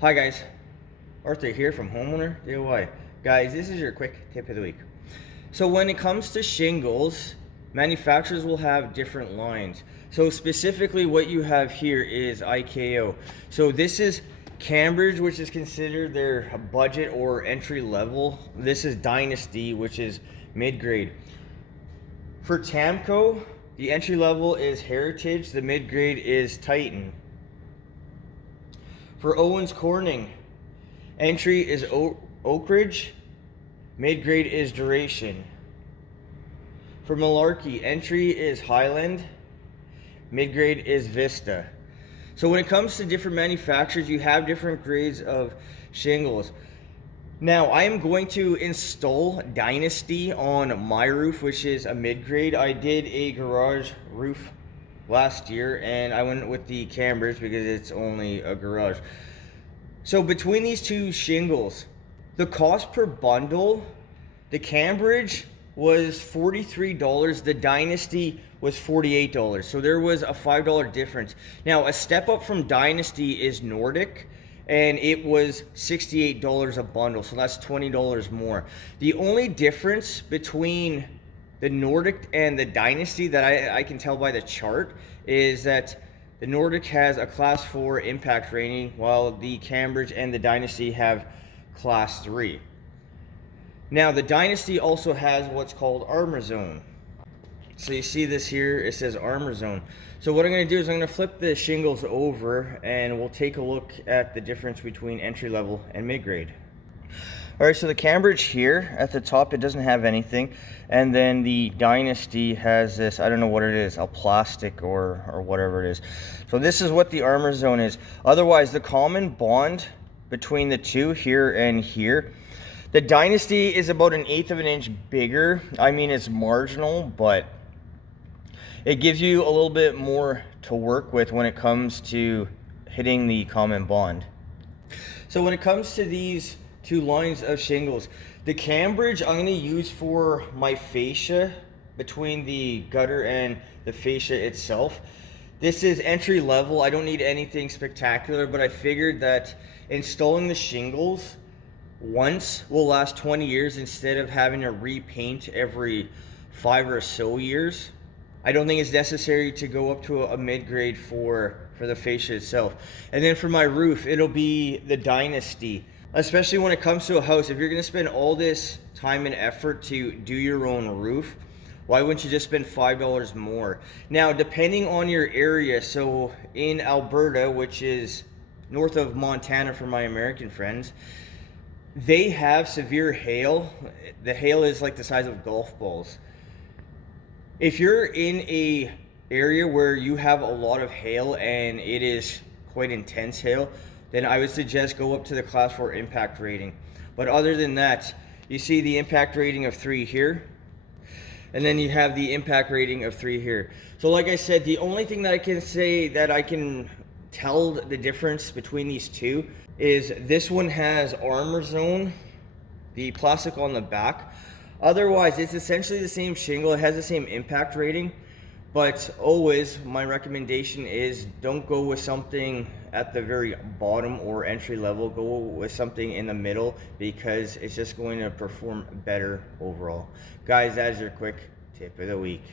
Hi guys, Arthur here from Homeowner DIY. Guys, this is your quick tip of the week. So when it comes to shingles, manufacturers will have different lines. So specifically what you have here is IKO. So this is Cambridge, which is considered their budget or entry level. This is Dynasty, which is mid-grade. For Tamko, the entry level is Heritage, the mid-grade is Titan. For Owenings Corning, entry is Oak Ridge, mid-grade is Duration. For Malarky, entry is Highland, mid-grade is Vista. So when it comes to different manufacturers, you have different grades of shingles. Now, I am going to install Dynasty on my roof, which is a mid-grade. I did a garage roof last year and I went with the Cambridge because it's only a garage. So between these two shingles, the cost per bundle, the Cambridge was $43, the Dynasty was $48. So there was a $5 difference. Now a step up from Dynasty is Nordic, and it was $68 a bundle, so that's $20 more. The only difference between the Nordic and the Dynasty that I can tell by the chart is that the Nordic has a class 4 impact rating, while the Cambridge and the Dynasty have class 3. Now the Dynasty also has what's called Armor Zone. So you see this here, it says Armor Zone. So what I'm going to do is I'm going to flip the shingles over and we'll take a look at the difference between entry level and mid-grade. Alright, so the Cambridge here at the top, it doesn't have anything, and then the Dynasty has this, I don't know what it is, a plastic or whatever it is. So this is what the Armor Zone is. Otherwise, the common bond between the two, here and here, the Dynasty is about 1/8 of an inch bigger. I mean, it's marginal, but it gives you a little bit more to work with when it comes to hitting the common bond. So when it comes to these two lines of shingles, the Cambridge I'm going to use for my fascia between the gutter and the fascia itself. This is entry level. I don't need anything spectacular, but I figured that installing the shingles once will last 20 years instead of having to repaint every 5 or so years. I don't think it's necessary to go up to a mid-grade for the fascia itself. And then for my roof, it'll be the Dynasty. Especially when it comes to a house, if you're going to spend all this time and effort to do your own roof, why wouldn't you just spend $5 more? Now, depending on your area, so in Alberta, which is north of Montana for my American friends, they have severe hail. The hail is like the size of golf balls. If you're in a area where you have a lot of hail and it is quite intense hail, then I would suggest go up to the class 4 impact rating. But other than that, you see the impact rating of 3 here, and then you have the impact rating of 3 here. So like I said, the only thing that I can say that I can tell the difference between these two is this one has Armor Zone, the plastic on the back. Otherwise, it's essentially the same shingle. It has the same impact rating. But always, my recommendation is don't go with something at the very bottom or entry level. Go with something in the middle because it's just going to perform better overall. Guys, that is your quick tip of the week.